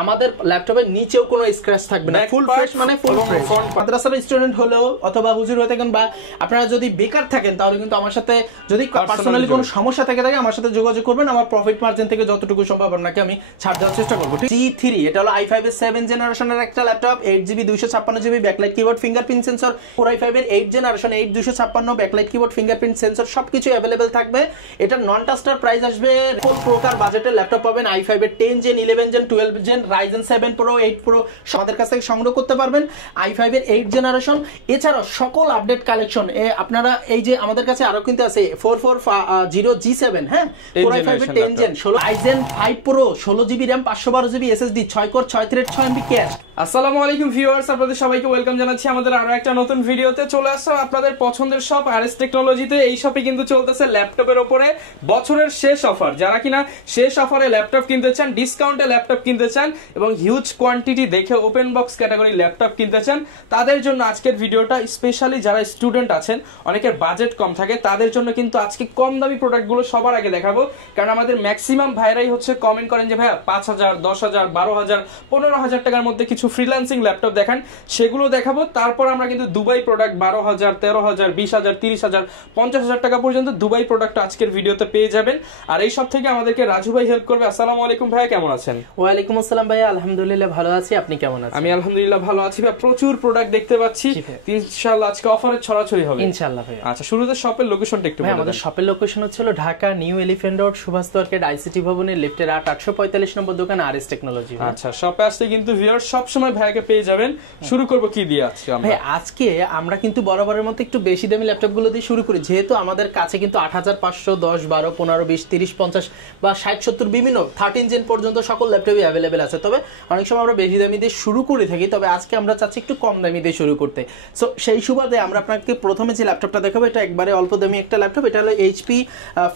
আমাদের ল্যাপটপের নিচেও কোনো স্ক্র্যাচ থাকবে না, ফুল ফ্রেশ মানে ফুল ফ্রেশ। মাদ্রাসার স্টুডেন্ট হলেও অথবা হুজুর হয়ে থাকেন বা আপনারা যদি বেকার থাকেন তাহলে কিন্তু আমার সাথে যদি পার্সোনালি কোনো সমস্যা থেকে থাকে আমার সাথে যোগাযোগ করবেন। আমার প্রফিট মার্জিন থেকে যতটুকু সম্ভব আপনাকে আমি ছাড় দেওয়ার চেষ্টা করবো। G3 এটা হলো i5 এর 7 জেনারেশনের একটা laptop, 8GB 256GB backlight keyboard fingerprint sensor, Core i5 এর 8 generation 8256 backlight keyboard fingerprint sensor সবকিছু अवेलेबल থাকবে। এটা নন টাস্টার প্রাইস আসবে, ফুল প্রকার বাজেটের ল্যাপটপ পাবেন। i5 এর 10 gen 11 gen 12 gen Ryzen 7 Pro 8 Pro আমাদের কাছ থেকে সংগ্রহ করতে পারবেন। i5 এর 8 জেনারেশন এছাড়াও সকল আপডেট কালেকশন আপনারা এই যে আমাদের কাছে আরো কিন্তু আছে 4440G7 হ্যাঁ, Core i5 এর 10 gen 16 Ryzen 5 Pro 16GB RAM 512GB SSD 6 core 6 thread 6 MB cache. আসসালামু আলাইকুম ভিউয়ার্স, আপনাদের সবাইকে ওয়েলকাম জানাচ্ছি আমাদের আরো একটা নতুন ভিডিওতে। চলে আসছো আপনাদের পছন্দের শপ আরএস টেকনোলজিতে। এই শপে কিন্তু চলতেছে ল্যাপটপের উপরে বছরের শেষ অফার। যারা কিনা শেষ অফারে ল্যাপটপ কিনতে চান, ডিসকাউন্টে ল্যাপটপ কিনতে চান এবং হিউজ কোয়ান্টিটি দেখে ওপেন বক্স ক্যাটাগরি ল্যাপটপ কিনতে চান, তাদের জন্য আজকের ভিডিওটা স্পেশালি। যারা স্টুডেন্ট আছেন, অনেকের বাজেট কম থাকে, তাদের জন্য কিন্তু আজকে কম দামি প্রোডাক্টগুলো সবার আগে দেখাবো। কারণ আমাদের ম্যাক্সিমাম ভাইরাই হচ্ছে কমেন্ট করেন যে ভাইয়া 5000, 10000, 12000, 15000 টাকার মধ্যে কিছু ফ্রিল্যান্সিং ল্যাপটপ দেখান, সেগুলো দেখাবো। তারপর আমরা কিন্তু দুবাই প্রোডাক্ট 12000, 13000, 20000, 30000, 50000 টাকা পর্যন্ত দুবাই প্রোডাক্ট আজকের ভিডিওতে পেয়ে যাবেন। আর এই সব থেকে আমাদেরকে রাজু ভাই হেল্প করবে। আসসালামু আলাইকুম ভাইয়া, কেমন আছেন? ওয়ালাইকুম আসসালাম ভাইয়া, আলহামদুলিল্লাহ ভালো আছি, আপনি কেমন আছেন? আমি আলহামদুলিল্লাহ ভালো আছি ভাই। প্রচুর প্রোডাক্ট দেখতে পাচ্ছি, ইনশাআল্লাহ আজকে অফারে ছড়াছড়ি হবে ইনশাআল্লাহ ভাইয়া। আচ্ছা, শুরুতে শপের লোকেশনটা একটু বলুন। আমাদের শপের লোকেশন হচ্ছে Dhaka new elephant road Subhash market ICT ভবনের লেফটের 845 নম্বর দোকান আরএস টেকনোলজি। আচ্ছা, শপে আসলে কিন্তু ভিউয়ার সব সময় ভাইয়াকে পেয়ে যাবেন। শুরু করব কি দিয়ে আজকে আমরা? ভাই আজকে আমরা কিন্তু বরাবরের মতো একটু বেশি দামি ল্যাপটপ গুলো দিয়ে শুরু করি, যেহেতু আমাদের কাছে কিন্তু 8500, 10, 12, 15, 20, 30, 50 বা 60, 70 বিভিন্ন 13 জেন পর্যন্ত সকল ল্যাপটপই অ্যাভেলেবেল আছে। তবে অনেক সময় আমরা বেশি দামি দিয়ে শুরু করে থাকি, তবে আজকে আমরা চাচ্ছি একটু কম দামি দিয়ে শুরু করতে। সো সেই সুবাদে আমরা আপনাকে প্রথমে যে ল্যাপটপটা দেখাবো এটা একবারে অল্প দামি একটা ল্যাপটপ। এটা হলো HP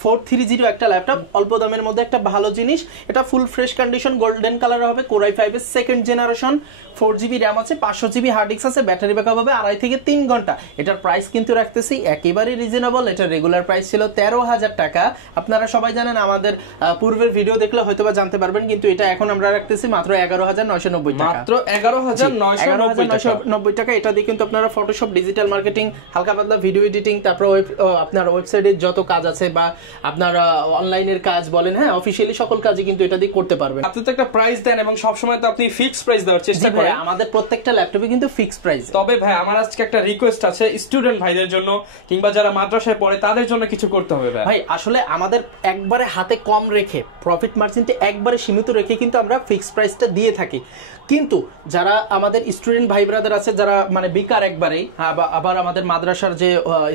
430 একটা ল্যাপটপ, অল্প দামের মধ্যে একটা ভালো জিনিস। এটা ফুল ফ্রেশ কন্ডিশন, গোল্ডেন কালার হবে, Core i5 এর 2nd জেনারেশন, 4GB RAM আছে, 500GB হার্ড ডিস্ক আছে, ব্যাটারি ব্যাকআপ হবে 2.5 থেকে 3 ঘন্টা। এটার প্রাইস কিন্তু রাখতেছি একেবারে রিজনেবল। এটা রেগুলার প্রাইস ছিল 13000 টাকা। আপনারা সবাই জানেন, আমাদের পূর্বের ভিডিও দেখলে হয়তোবা জানতে পারবেন, কিন্তু এটা এখন আমরা রাখতেছি মাত্র 11990 টাকা। মাত্র 11990 টাকা। এটা দিয়ে কিন্তু আপনারা ফটোশপ, ডিজিটাল মার্কেটিং, হালকা পাতলা ভিডিও এডিটিং, তারপর আপনার ওয়েবসাইটের যত কাজ আছে বা আপনার অনলাইনের কাজ বলেন, হ্যাঁ অফিশিয়ালি সকল কাজই কিন্তু এটা দিয়ে করতে পারবেন। আপনি তো একটা প্রাইস দেন এবং সব সময় তো আপনি ফিক্সড প্রাইস দেওয়ার চেষ্টা করেন। আমাদের প্রত্যেকটা ল্যাপটপে কিন্তু ফিক্সড প্রাইস। তবে ভাই আমার আজকে একটা রিকোয়েস্ট আছে, স্টুডেন্ট ভাইদের জন্য কিংবা যারা মাদ্রাসায় পড়ে তাদের জন্য কিছু করতে হবে ভাই। আসলে আমাদের একবারে হাতে কম রেখে, প্রফিট মার্জিনটা একবারে সীমিত রেখে কিন্তু আমরা ফিক্সড প্রাইসটা দিয়ে থাকি। কিন্তু যারা আমাদের স্টুডেন্ট ভাই ব্রাদার আছে, যারা মানে বেকার একবারেই, আবার আমাদের মাদ্রাসার যে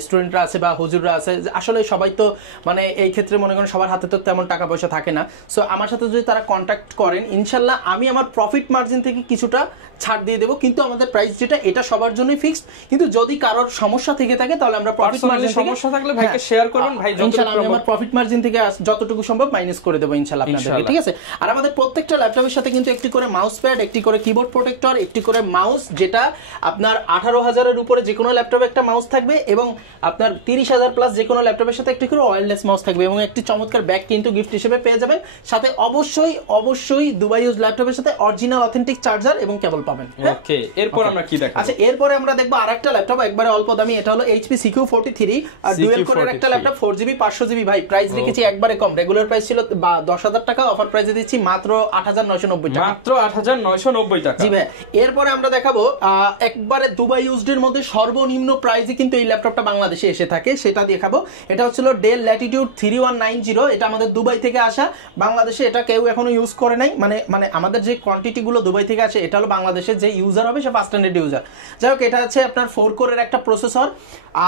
স্টুডেন্টরা আছে বা হুজুররা আছে, আসলে সবাই তো মানে এই ক্ষেত্রে মনে করেন সবার হাতে তো তেমন টাকা পয়সা থাকে না। সো আমার সাথে যদি তারা কন্ট্যাক্ট করেন, ইনশাল্লাহ আমি আমার প্রফিট মার্জিন থেকে কিছুটা ছাড় দিয়ে দেবো। কিন্তু আমাদের প্রাইস যেটা, এটা সবার জন্যই ফিক্সড। কিন্তু যদি কারোর সমস্যা থেকে থাকে তাহলে আমরা প্রফিট মার্জিন, সমস্যা থাকলে ভাইকে শেয়ার করুন ভাই, ইনশাআল্লাহ আমি আমার প্রফিট মার্জিন থেকে যতটুকু সম্ভব মাইনাস করে দেবো ইনশাআল্লাহ আপনাদেরকে, ঠিক আছে? আর আমাদের প্রত্যেকটা ল্যাপটপের সাথে কিন্তু একটি করে মাউস প্যাড, একটি করে কিবোর্ড প্রোটেক্টর, একটি করে মাউস, যেটা আপনার 18000 এর উপরে যে কোনো ল্যাপটপে একটা মাউস থাকবে এবং আপনার 30000 প্লাস যে কোনো ল্যাপটপের সাথে একটি করে ওয়্যারলেস মাউস থাকবে এবং একটি চমৎকার ব্যাগ কিন্তু গিফট হিসেবে পেয়ে যাবেন। সাথে অবশ্যই দুবাই ইউজ ল্যাপটপের সাথে অরিজিনাল অথেন্টিক চার্জার এবং কেবল পাবেন। ওকে, এরপর আমরা কি দেখাবো? আচ্ছা, এরপরে আমরা দেখবো আরেকটা ল্যাপটপ একবারে অল্প দামি। এটা হলো HP CQ43 আর ডুয়াল কোরের একটা ল্যাপটপ, 4GB 500GB। ভাই প্রাইস রেখেছি একবারে কম, রেগুলার প্রাইস ছিল 10000 টাকা, অফার প্রাইসে দিচ্ছি মাত্র 8990 টাকা। মাত্র 8990 টাকা। জি ভাই, এরপরে আমরা দেখাবো একবারে দুবাই ইউজড এর মধ্যে সর্বনিম্ন প্রাইসে কিন্তু এই ল্যাপটপটা বাংলাদেশে এসে থাকে, সেটা দেখাবো। এটা হচ্ছিল ডেল ল্যাটিটিউড 3190। এটা আমাদের দুবাই থেকে আসা, বাংলাদেশে এটা কেউ এখনো ইউজ করে নাই। মানে আমাদের যে কোয়ান্টিটি গুলো দুবাই থেকে আসে, এটা হলো বাংলাদেশের যে ইউজার হবে সে ফার্স্ট হ্যান্ডেড ইউজার। যাই হোক, এটা হচ্ছে আপনার 4 কোরের একটা প্রসেসর,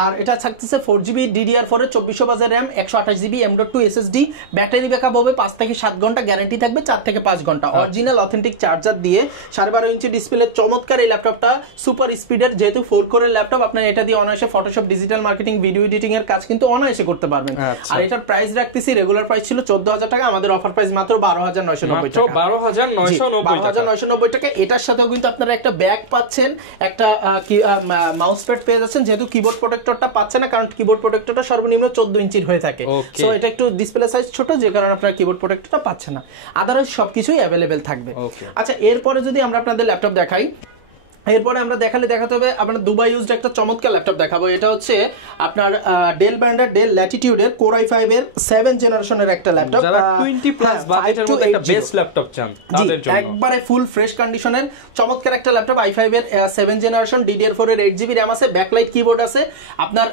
আর এটা থাকতেছে 4GB DDR4 এর 2400 বাজের RAM, 128GB M.2 SSD, battery backup হবে 5 থেকে 7 ঘন্টা, গ্যারান্টি থাকবে 4 থেকে 5 ঘন্টা, অরিজিনাল অথেন্টিক চার্জার দিয়ে 12.5 ইঞ্চি ডিসপ্লে, চমৎকার এই ল্যাপটপটা, সুপার স্পিডের, যেহেতু 4 কোরের ল্যাপটপ, আপনার এটা দিয়ে অনায়াসে Photoshop, digital marketing, video editing এর কাজ কিন্তু অনায়াসে করতে পারবেন। আর এটার প্রাইস রাখতেছি, রেগুলার প্রাইস ছিল 14000 টাকা, আমাদের অফার প্রাইস মাত্র 12990 টাকা। 12990 টাকা। এটার সাথেও কিন্তু আপনারা একটা ব্যাগ পাচ্ছেন, একটা মাউস প্যাড পেয়ে যাচ্ছেন, যেহেতু কিবোর্ড প্রোটেক্টরটা পাচ্ছে না, কারণ কিবোর্ড প্রোটেক্টরটা সর্বনিম্ন 14 ইঞ্চির হয়ে থাকে। সো এটা একটু ডিসপ্লে সাইজ ছোট, যে কারণে আপনার কিবোর্ড প্রোটেক্টরটা পাচ্ছে না। আদারওয়াইজ সবকিছুই অ্যাভেলেবেল থাকবে। আচ্ছা, এরপরে যদি আমরা আপনাদের ল্যাপটপ দেখাই, এরপরে আমরা দেখাতে হবে আপনার দুবাই ইউজড একটা চমৎকার ল্যাপটপ দেখাবো। এটা হচ্ছে আপনার ডেল ব্র্যান্ডের ডেল ল্যাটিটিউডের কোর i5 এর 7 জেনারেশনের একটা ল্যাপটপ, যারা 20 প্লাস বাজেটের মধ্যে একটা বেস্ট ল্যাপটপ চান তাদের জন্য একবারে ফুল ফ্রেশ কন্ডিশনের চমৎকার একটা ল্যাপটপ। i5 এর 7 জেনারেশন, DDR4 এর 8GB RAM আছে, ব্যাকলাইট কিবোর্ড আছে, আপনার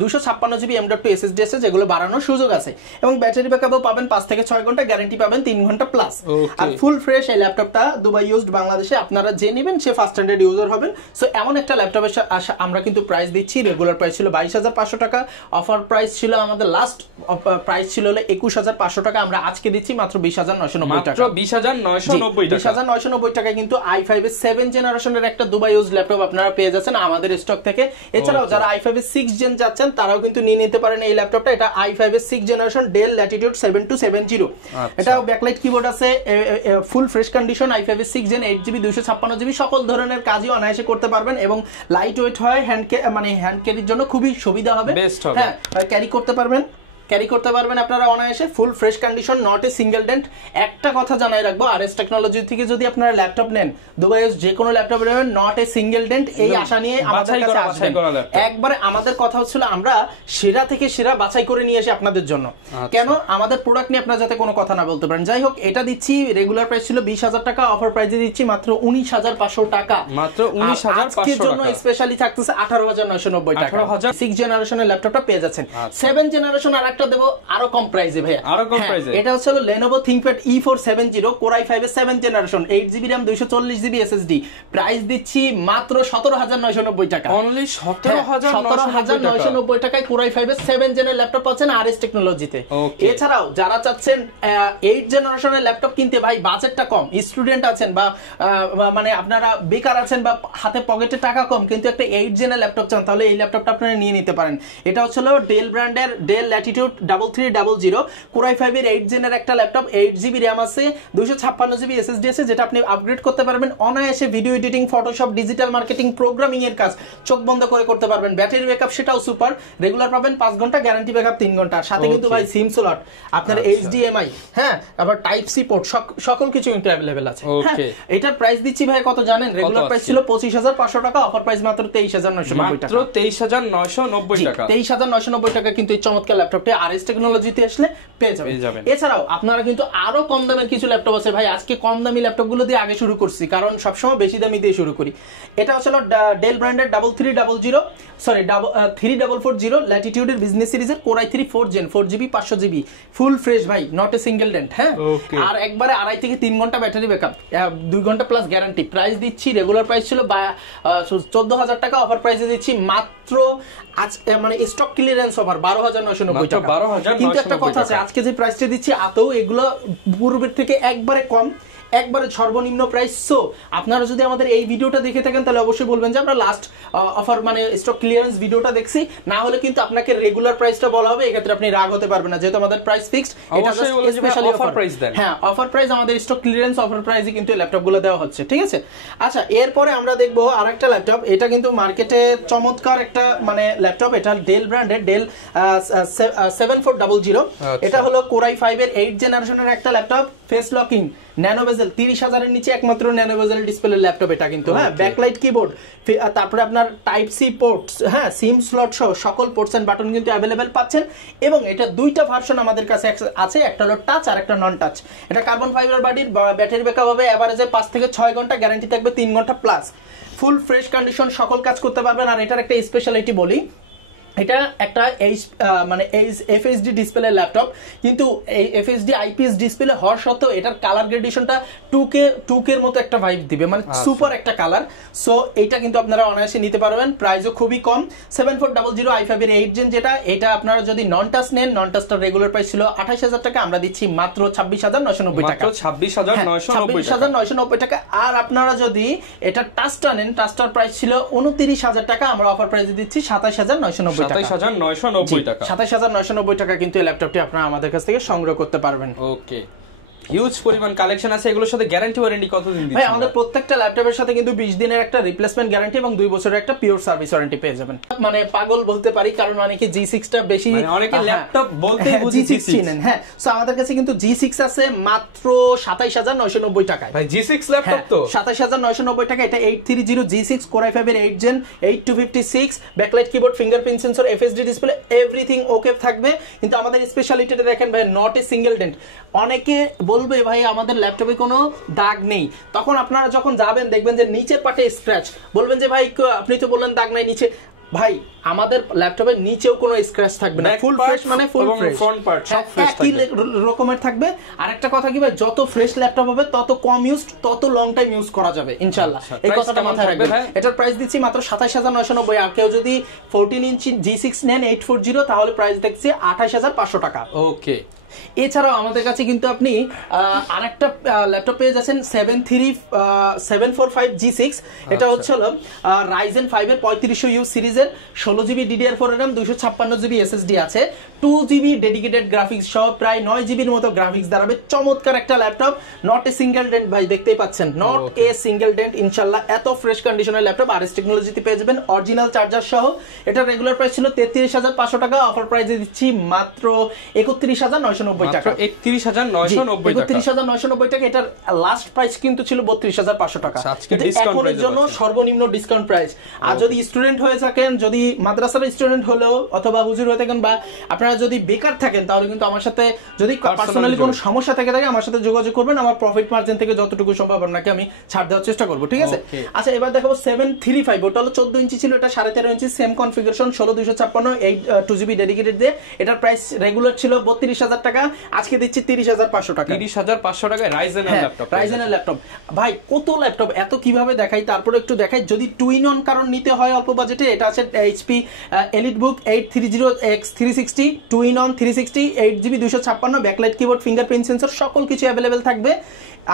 256GB M.2 SSD আছে, যেগুলো বাড়ানোর সুযোগ আছে, এবং ব্যাটারি ব্যাকআপও পাবেন 5 থেকে 6 ঘন্টা, গ্যারান্টি পাবেন 3 ঘন্টা প্লাস। আর ফুল ফ্রেশ এই ল্যাপটপটা দুবাই ইউজড বাংলাদেশে আপনারা যে নেবেন সে ফার্স্ট হ্যান্ডেড ইউজার হবেন। সো এমন একটা ল্যাপটপের আমরা কিন্তু প্রাইস দিচ্ছি, রেগুলার প্রাইস ছিল 22,500 টাকা, অফার প্রাইস ছিল আমাদের লাস্ট প্রাইস ছিল 21,500 টাকা, আমরা আজকে দিচ্ছি মাত্র 20,990 টাকা, মাত্র 20,990 টাকায় কিন্তু i5 এর 7 জেনারেশনের একটা দুবাই ইউজ ল্যাপটপ আপনারা পেয়ে যাচ্ছেন আমাদের স্টক থেকে। এছাড়াও যারা i5 এর 6 জেন যাচ্ছেন তারাও কিন্তু নিয়ে নিতে পারেন এই ল্যাপটপটা। এটা i5 এর 6 জেনারেশন ডেল ল্যাটিটিউড 7270, এটা ব্যাকলাইট কিবোর্ড আছে, ফুল ফ্রেশ কন্ডিশন, i5 এর 6 জেন 8GB 256GB, সকল ধরনের কাজই অনায়াসে করতে পারবেন এবং লাইট ওয়েট হয়, হ্যান্ড ক্যারির জন্য খুবই সুবিধা হবে। হ্যাঁ, ক্যারি করতে পারবেন আপনারা অনায়াসে, full fresh condition, not a single dent. একটা কথা জানাই রাখবো, আরএস টেকনোলজি থেকে যদি আপনারা ল্যাপটপ নেন, দুবাই যে কোনো ল্যাপটপ নেবেন, নট এ সিঙ্গেল ডেন্ট, এই আশা নিয়ে আমাদের কাছে আসবেন। একবারে আমাদের কথা হচ্ছিল আমরা সেরা থেকে সেরা বাছাই করে নিয়ে আসি আপনাদের জন্য। কেন? আমাদের প্রোডাক্ট নিয়ে আপনারা যাতে কোনো কথা না বলতে পারেন। যাই হোক, এটা দিচ্ছি, রেগুলার প্রাইস ছিল 20,000 টাকা, অফার প্রাইসে দিচ্ছি মাত্র 19,500 টাকা, মাত্র 19,500 টাকা। জন্য স্পেশালি থাকতেছে 18,990 টাকা। 6 জেনারেশনের ল্যাপটপটা পেয়ে যাচ্ছেন। 7 জেনারেশন আর একটা দেব আরো কম প্রাইসে ভাইয়া, আরো কম প্রাইসে। এটা হচ্ছে Lenovo ThinkPad E470 Core i5 এর 7 generation, 8GB RAM 240GB SSD, price দিচ্ছি মাত্র 17,990 টাকা, অনলি 17,990 টাকায় Core i5 এর 7 জেনের ল্যাপটপ পাচ্ছেন আরএস টেকনোলজিতে। এছাড়াও যারা চাচ্ছেন 8 জেনারেশনের ল্যাপটপ কিনতে, ভাই বাজেটটা কম, স্টুডেন্ট আছেন বা মানে আপনারা বেকার আছেন বা হাতে পকেটে টাকা কম, কিন্তু একটা 8 জেনের ল্যাপটপ চান, তাহলে এই ল্যাপটপটা আপনারা নিয়ে নিতে পারেন। এটা হচ্ছে ডেল ব্র্যান্ডের ডেল ল্যাটিটিউড 3300 Core i5 এর 8 জেনের একটা ল্যাপটপ, 8GB RAM আছে, 256GB SSD আছে, যেটা আপনি আপগ্রেড করতে পারবেন অনায়াসে, video editing, Photoshop, digital marketing, programming এর কাজ চোখ বন্ধ করে করতে পারবেন। ব্যাটারি ব্যাকআপ সেটাও সুপার, রেগুলার পাবেন 5 ঘন্টা, গ্যারান্টি ব্যাকআপ 3 ঘন্টা, সাথে কিন্তু ভাই সিম স্লট, আপনার HDMI, হ্যাঁ, আবার টাইপ সি পোর্ট, সকল কিছু কিন্তু अवेलेबल আছে। এটার প্রাইস দিচ্ছি ভাই কত জানেন? রেগুলার প্রাইস ছিল 25,500 টাকা, অফার প্রাইস মাত্র 23,990 টাকা, মাত্র 23,990 টাকা। 23,990 টাকা কিন্তু এই চমৎকার ল্যাপটপটি আরএস টেকনোলজিতে আসলে পেয়ে যাবেন। এছাড়াও আপনারা কিন্তু আরো কম দামের কিছু ল্যাপটপ আছে ভাই, আজকে কম দামি ল্যাপটপগুলো দিয়ে আগে শুরু করছি, কারণ সবসময় বেশি দামি দিয়ে শুরু করি। এটা হচ্ছে ডেল ব্র্যান্ডের 3440 ল্যাটিটিউডের বিজনেস সিরিজের Core i3 4 gen 4GB 500GB, full fresh ভাই, নট এ সিঙ্গেল ডেন্ট। হ্যাঁ, আর একবারে 2.5 থেকে 3 ঘন্টা ব্যাটারি ব্যাকআপ, 2 ঘন্টা প্লাস গ্যারান্টি। প্রাইস দিচ্ছি, রেগুলার প্রাইস ছিল 14,000 টাকা, অফার প্রাইসে দিচ্ছি মাত্র আজ মানে স্টক ক্লিয়ারেন্স অফার 12,990 টাকা। কিন্তু একটা কথা আছে, আজকে যে প্রাইসটা দিচ্ছি আদৌ এগুলো পূর্বের থেকে একবারে কম, একবারে সর্বনিম্ন প্রাইস। সো আপনারা যদি আমাদের এই ভিডিওটা দেখে থাকেন তাহলে অবশ্যই বলবেন যে আমরা লাস্ট অফার মানে স্টক ক্লিয়ারেন্স ভিডিওটা দেখছি, না হলে কিন্তু আপনাকে রেগুলার প্রাইসটা বলা হবে, এক্ষেত্রে আপনি রাগ হতে পারবেন না, যেহেতু আমাদের প্রাইস ফিক্সড। এটা স্পেশালি অফার প্রাইস দেন। হ্যাঁ, অফার প্রাইস, আমাদের স্টক ক্লিয়ারেন্স অফার প্রাইসে কিন্তু এই ল্যাপটপগুলো দেওয়া হচ্ছে, ঠিক আছে? আচ্ছা, এরপরে আমরা দেখবো আরেকটা ল্যাপটপ, এটা কিন্তু মার্কেটে চমৎকার একটা মানে ল্যাপটপ, এটা ডেল ব্র্যান্ডের ডেল 7400, এটা হলো Core i5 এর 8 জেনারেশনের একটা ল্যাপটপ, ফেস লকিং, ন্যানো বেজেল, 30,000 এর নিচে একমাত্র ন্যানো বেজেল ডিসপ্লে ল্যাপটপ এটা কিন্তু। হ্যাঁ, ব্যাকলাইট কিবোর্ড, তারপরে আপনার টাইপ সি পোর্টস, হ্যাঁ, সিম স্লট সহ সকল পোর্টস এন্ড বাটন কিন্তু अवेलेबल পাচ্ছেন। এবং এটা দুইটা ভার্সন আমাদের কাছে আছে, একটা হলো টাচ আর একটা নন টাচ। এটা কার্বন ফাইবার বডির, ব্যাটারি ব্যাকআপ হবে এভারেজে 5 থেকে 6 ঘন্টা, গ্যারান্টি থাকবে 3 ঘন্টা প্লাস, ফুল ফ্রেশ কন্ডিশন, সকল কাজ করতে পারবেন। আর এটার একটা স্পেশালিটি বলি, এটা একটা মানে এফএইচডি ডিসপ্লে ল্যাপটপ, কিন্তু এই এফএইচডি আইপিএস ডিসপ্লে হওয়ার সত্ত্বেও এটার কালার গ্রেডেশনটা 2K এর মতো একটা ভাইব দিবে, মানে সুপার একটা কালার। সো এটা কিন্তু আপনারা অনায়াসে নিতে পারবেন, প্রাইসও খুবই কম। 7400 i5 এর 8 জেন যেটা, এটা আপনারা যদি নন টাচ নেন, নন টাচটার রেগুলার প্রাইস ছিল 28,000 টাকা, আমরা দিচ্ছি মাত্র 26,990 টাকা, 26,990 টাকা। আর আপনারা যদি এটা টাচটা নেন, টাচটার প্রাইস ছিল 29,000 টাকা, আমরা অফার প্রাইসে দিচ্ছি 27,990 টাকা, 27,990 টাকা। 27,990 টাকা কিন্তু এই ল্যাপটপটি আপনারা আমাদের কাছ থেকে সংগ্রহ করতে পারবেন। ওকে, হিউজ পরিমাণ কালেকশন আছে, এগুলোর সাথে গ্যারান্টি ওয়ারেন্টি কতদিন দিচ্ছেন? ভাই আমাদের প্রত্যেকটা ল্যাপটপের সাথে কিন্তু 20 দিনের একটা রিপ্লেসমেন্ট গ্যারান্টি এবং 2 বছরের একটা পিওর সার্ভিস ওয়ারেন্টি পেয়ে যাবেন। মানে পাগল বলতে পারি, কারণ অনেকে G6 টা বেশি, মানে অনেকে ল্যাপটপ বলতেই বুঝি G6 চিনেন। হ্যাঁ, সো আমাদের কাছে কিন্তু G6 আছে মাত্র 27990 টাকায়। ভাই G6 ল্যাপটপ তো 27990 টাকা। এটা 830 G6 Core i5 এর 8 Gen 8256 backlight keyboard, fingerprint sensor, FSD display, everything okay থাকবে। কিন্তু আমাদের স্পেশালিটিটা দেখেন ভাই, নট এ সিঙ্গেল ডেন্ট। অনেকে বলবে ভাই আমাদের ল্যাপটপে কোনো দাগ নেই, তখন আপনারা যখন যাবেন দেখবেন যে নিচের পাটে স্ক্র্যাচ, বলবেন যে ভাই আপনি তো বললেন দাগ নাই নিচে। ভাই আমাদের ল্যাপটপের নিচেও কোনো স্ক্র্যাচ থাকবে না, ফুল ফ্রেশ, মানে ফুল ফ্রেশ, ফ্রন্ট পার্ট সব ফ্রেশ থাকবে, একই রকমের থাকবে। আরেকটা কথা কি ভাই, যত ফ্রেশ ল্যাপটপ হবে তত কম ইউজ, তত লং টাইম ইউজ করা যাবে ইনশাআল্লাহ। এই কথাটা মাথায় রাখবেন। এটার প্রাইস দিচ্ছি মাত্র 27990। আর কেউ যদি 14 ইঞ্চি G6 নেন 840, তাহলে প্রাইস দেখছি 28500 টাকা। ওকে। এছাড়াও আমাদের কাছে কিন্তু আপনি আরেকটা ল্যাপটপ পেয়ে যাচ্ছেন 745 G6। এটা হচ্ছে হলো Ryzen 5 এর 3500U সিরিজের 16GB DDR4 RAM, 256GB SSD আছে, 2GB ডেডিকেটেড গ্রাফিক্স সহ প্রায় 9GBর মতো গ্রাফিক্স দাঁড়াবে। চমৎকার একটা laptop, not a single dent ভাই, দেখতেই পাচ্ছেন নট এ সিঙ্গেল ডেন্ট ইনশাআল্লাহ। এত ফ্রেশ কন্ডিশনের ল্যাপটপ আরএস টেকনোলজিতে পেয়ে যাবেন, অরিজিনাল চার্জার সহ। এটা রেগুলার প্রাইস ছিল 33500 টাকা, অফার প্রাইসে দিচ্ছি মাত্র 31990 টাকা। 31990 টাকা। এটার লাস্ট প্রাইস কিন্তু ছিল 32500 টাকা। এখনের জন্য সর্বনিম্ন ডিসকাউন্ট প্রাইস। আর যদি স্টুডেন্ট হয়ে থাকেন, যদি মাদ্রাসার স্টুডেন্ট হলেও অথবা হুজুর হয়ে থাকেন, বা আপনারা যদি বেকার থাকেন, তাহলে কিন্তু আমার সাথে যদি পার্সোনালি কোনো সমস্যা থেকে থাকে আমার সাথে যোগাযোগ করবেন। আমার প্রফিট মার্জিন থেকে যতটুকু সম্ভব আপনাকে আমি ছাড় দেওয়ার চেষ্টা করবো, ঠিক আছে? আচ্ছা, এবার দেখাবো 735। ওটা হলো 14 ইঞ্চি ছিল, এটা 13.5 ইঞ্চি, সেম কনফিগারেশন, 16256 2GB ডেডিকেটেড দিয়ে। এটার প্রাইস রেগুলার ছিল 32000 টাকা, আজকে দিচ্ছি 30500 টাকা। 30500 টাকায় রাইজেন এর ল্যাপটপ। রাইজেন এর ল্যাপটপ ভাই, কত ল্যাপটপ এত কিভাবে দেখাই, তারপরে একটু দেখাই। যদি টু ইন ওয়ান কারণ নিতে হয় অল্প বাজেটে, এটা আছে HP EliteBook 830X360 two in one 360 8GB 256 backlight keyboard, fingerprint sensor, সকল কিছু অ্যাভেলেবেল থাকবে।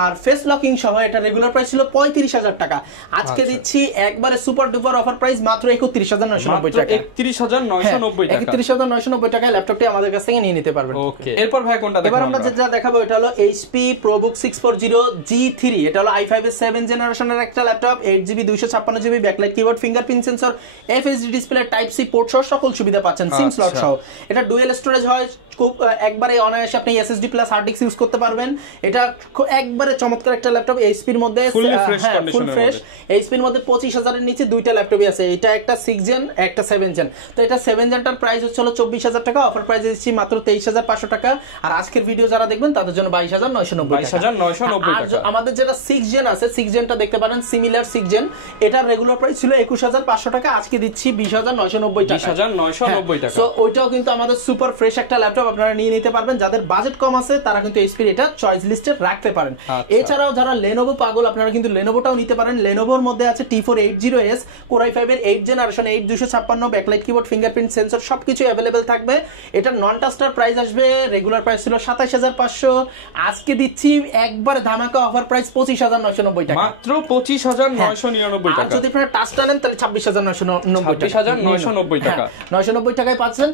আর ফেস লকিং সহ এটা রেগুলার প্রাইস ছিল 35000 টাকা, আজকে দিচ্ছি একবারে সুপার ডুপার অফার প্রাইস মাত্র 31990 টাকা। 31990 টাকা। 31990 টাকায় ল্যাপটপটি আমাদের কাছ থেকে নিয়ে নিতে পারবেন। ওকে, এরপর ভাই কোনটা দেখাবো? এবার আমরা যেটা দেখাবো এটা হলো HP ProBook 640 G3। এটা হলো i5 এর 7 জেনারেশনের একটা laptop, 8GB 256GB backlight keyboard, fingerprint sensor, FSD display, type C port সহ সকল সুবিধা পাচ্ছেন, সিম স্লট সহ। এটা ডুয়াল স্টোরেজ হয়, খুব একবারে অনায়াসে আপনি SSD plus hard disk use করতে পারবেন। এটা একবারে চমৎকার একটা ল্যাপটপ, HP এর মধ্যে ফুল ফ্রেশ। HP এর মধ্যে 25000 এর নিচে দুইটা ল্যাপটপই আছে, এটা একটা 6 জেন, একটা 7 জেন। তো এটা 7 জেনটার প্রাইস হচ্ছে 24000 টাকা, অফার প্রাইস দিচ্ছি মাত্র 23500 টাকা। আর আজকের ভিডিও যারা দেখবেন তাদের জন্য 22990 টাকা। আর আমাদের যেটা 6 জেন আছে, 6 জেনটা দেখতে পারেন, সিমিলার 6 জেন, এটার রেগুলার প্রাইস ছিল 21500 টাকা, আজকে দিচ্ছি 20990 টাকা। 20990 টাকা। সো ওইটাও কিন্তু আমাদের সুপার ফ্রেশ একটা ল্যাপটপ, আপনারা নিয়ে নিতে পারবেন। যাদের বাজেট কম আছে তারা কিন্তু HP এটা চয়েস লিস্টে রাখতে পারেন। এছাড়াও যারা Lenovo পাগল, আপনারা কিন্তু Lenovoটাও নিতে পারেন। Lenovoর মধ্যে আছে T480S Core i5 এর 8 generation, 8256 backlight keyboard, fingerprint sensor, সবকিছু अवेलेबल থাকবে। এটা নন টাস্টার প্রাইস আসবে, রেগুলার প্রাইস ছিল 27500, আজকে দিচ্ছি একবার ধামাকা অফার প্রাইস 25990 টাকা, মাত্র 25999 টাকা। আর যদি আপনারা টাস্টার নেন তাহলে 26990 টাকা। 26990 টাকা 990 টাকায় পাচ্ছেন।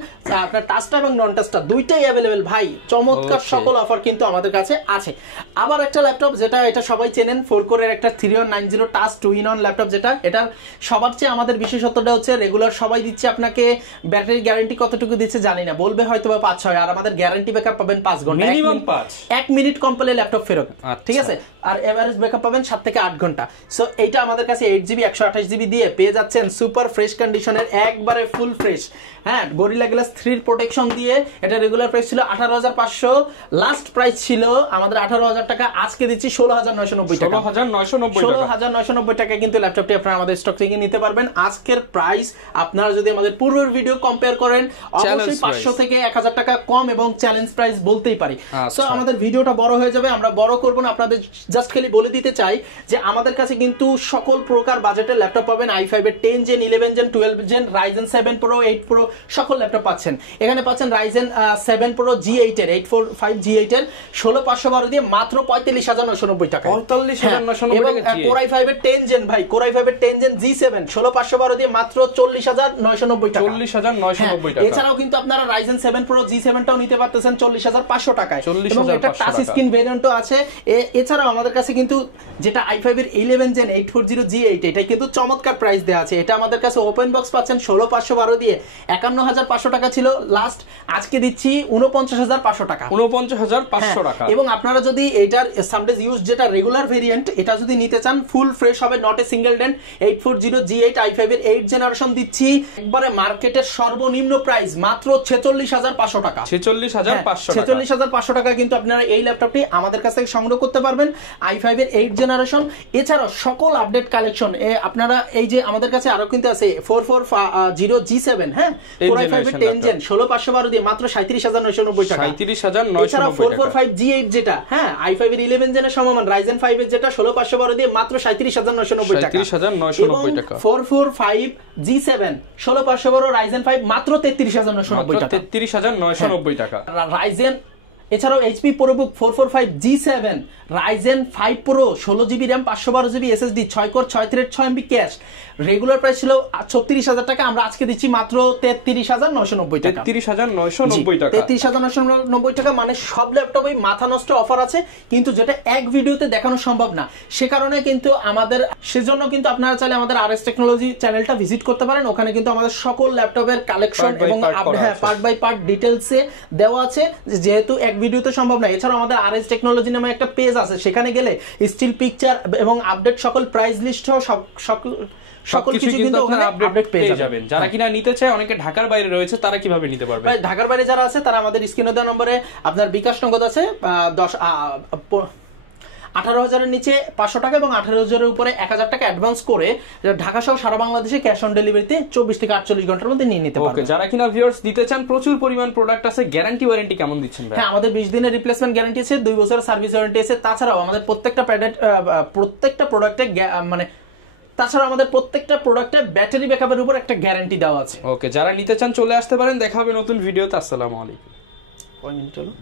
আপনার টাস্টার এবং নন টাস্টার দুইটাই অ্যাভেলেবেল ভাই, চমৎকার সকল অফার কিন্তু আমাদের কাছে আছে। আবার একটা ল্যাপটপ যেটা এটা সবাই চেনেন, 4 কোরের একটা 3190 টাচ 2-in-1 ল্যাপটপ, যেটা এটার সবার চেয়ে আমাদের বিশেষত্বটা হচ্ছে রেগুলার সবাই দিচ্ছে আপনাকে, ব্যাটারি গ্যারান্টি কতটুকু দিচ্ছে জানি না, বলবে হয়তো বা 5-6, আর আমাদের গ্যারান্টি ব্যাকআপ পাবেন 5 ঘন্টা, মিনিমাম 5, 1 মিনিট কম পেলে ল্যাপটপ ফেরত, ঠিক আছে? আর এভারেজ ব্যাকআপ পাবেন 7 থেকে 8 ঘন্টা। সো এইটা আমাদের কাছে 8GB 128GB দিয়ে পেয়ে যাচ্ছেন সুপার ফ্রেশ কন্ডিশনের, একবারে ফুল ফ্রেশ। হ্যাঁ, গরিলা গ্লাস 3 প্রোটেকশন দিয়ে। এটা রেগুলার প্রাইস ছিল 18500, লাস্ট প্রাইস ছিল আমাদের 18000 টাকা, আজকে দিচ্ছি 16990 টাকা। 16990 টাকা কিন্তু ল্যাপটপটি আপনারা আমাদের স্টক থেকে নিতে পারবেন। আজকের প্রাইস আপনারা যদি আমাদের পূর্বের ভিডিও কম্পেয়ার করেন, অবশ্যই 500 থেকে 1000 টাকা কম এবং চ্যালেঞ্জ প্রাইস বলতেই পারি। সো আমাদের ভিডিওটা বড় হয়ে যাবে, আমরা বড় করব না, আপনাদের জাস্ট খালি বলে দিতে চাই যে আমাদের কাছে কিন্তু সকল প্রকার বাজেটের ল্যাপটপ পাবেন। i5 এর 10 gen, 11 gen, 12 gen, Ryzen 7 Pro, 8 Pro সকল ল্যাপটপ পাচ্ছেন। এখানে পাচ্ছেন Ryzen 7 Pro G8 এর 845 G8 এর 16512 দিয়ে মাত্র 45990 টাকা। 45990 টাকা। Core i5 এর 10 Gen ভাই, Core i5 এর 10 Gen G7 16512 দিয়ে মাত্র 40990 টাকা। 40990 টাকা। এছাড়াও কিন্তু আপনারা Ryzen 7 Pro G7 টাও নিতে পারতেছেন 40500 টাকায়। এবং এটা টাচ স্ক্রিন ভেরিয়েন্টও আছে। এছাড়াও আমাদের কাছে কিন্তু যেটা i5 এর 11 Gen 840 G8 এটা কিন্তু চমৎকার প্রাইস দেওয়া আছে। এটা আমাদের কাছে ওপেন বক্স পাচ্ছেন 16512 দিয়ে 51500 টাকা ছিল লাস্ট, আজকে দিচ্ছি 49500 টাকা। 49500 টাকা। এবং আপনারা যদি এটার সামডেজ ইউজ যেটা রেগুলার ভেরিয়েন্ট এটা যদি নিতে চান ফুল ফ্রেশ হবে, not a single dent, 840 G8 i5 এর 8 জেনারেশন দিচ্ছি একবারে মার্কেটের সর্বনিম্ন প্রাইস মাত্র 46500 টাকা। 46500 টাকা কিন্তু আপনারা এই ল্যাপটপটি আমাদের কাছ থেকে সংগ্রহ করতে পারবেন, i5 এর 8 জেনারেশন। এছাড়াও সকল আপডেট কালেকশন আপনারা এই যে আমাদের কাছে আরো কিন্তু আছে 4440 G7, হ্যাঁ, Core i5 এর 10 Gen 16512 দিয়ে মাত্র 37990 টাকা। 37990 এছাড়া 445 G8 যেটা, হ্যাঁ, i5 এর 11 জেনের সমমান Ryzen 5 এর যেটা 16512 দিয়ে মাত্র 37990 টাকা। 37990 টাকা। 445 G7 16512 Ryzen 5 মাত্র 33990 টাকা। 33990 টাকা। Ryzen এছাড়াও HP ProBook 445 G7 Ryzen 5 Pro 16GB RAM 512GB SSD 6 core 6 thread 6 MB cash, regular price ছিল 36000 টাকা, আমরা আজকে দিচ্ছি মাত্র 33990 টাকা। 33990 টাকা। 33990 টাকা মানে সব ল্যাপটপেই মাথা নষ্ট অফার আছে, কিন্তু যেটা এক ভিডিওতে দেখানো সম্ভব না, সে কারণে কিন্তু সেজন্য কিন্তু আপনারা চাইলে আমাদের RS টেকনোলজি চ্যানেলটা ভিজিট করতে পারেন। ওখানে কিন্তু আমাদের সকল ল্যাপটপের কালেকশন এবং পার্ট বাই পার্ট ডিটেইলসে দেওয়া আছে, যেহেতু এক ভিডিওতে সম্ভব না। এছাড়াও আমাদের RS টেকনোলজি নামে একটা পেজ আছে, সেখানে গেলে স্টিল পিকচার এবং আপডেট সকল প্রাইস লিস্ট সকল কিছু কিন্তু ওখানে আপডেট পেয়ে যাবেন। যারা কিনা নিতে চায়, অনেকে ঢাকার বাইরে রয়েছে, তারা কিভাবে নিতে পারবে? ঢাকার বাইরে যারা আছে তারা আমাদের স্ক্রিনে দেওয়া নম্বরে আপনার বিকাশ নগদ আছে 18,000 এর নিচে 500 টাকা এবং 18,000 এর উপরে 1000 টাকা অ্যাডভান্স করে ঢাকা সহ সারা বাংলাদেশে ক্যাশ অন ডেলিভারিতে 24 থেকে 48 ঘন্টার মধ্যে নিয়ে নিতে পারবেন। যারা কিনা ভিউয়ার্স দিতে চান, প্রচুর পরিমাণ প্রোডাক্ট আছে, গ্যারান্টি ওয়ারেন্টি কেমন দিচ্ছেন ভাই? হ্যাঁ, আমাদের 20 দিনের রিপ্লেসমেন্ট গ্যারান্টি আছে, 2 বছরের সার্ভিস ওয়ারেন্টি আছে। তাছাড়াও আমাদের প্রত্যেকটা প্রোডাক্টে মানে তাছাড়া আমাদের প্রত্যেকটা প্রোডাক্টে ব্যাটারি ব্যাকআপের উপর একটা গ্যারান্টি দেওয়া আছে। ওকে, যারা নিতে চান চলে আসতে পারেন। দেখা হবে নতুন ভিডিওতে। আসসালামু আলাইকুম। কয় মিনিট হলো?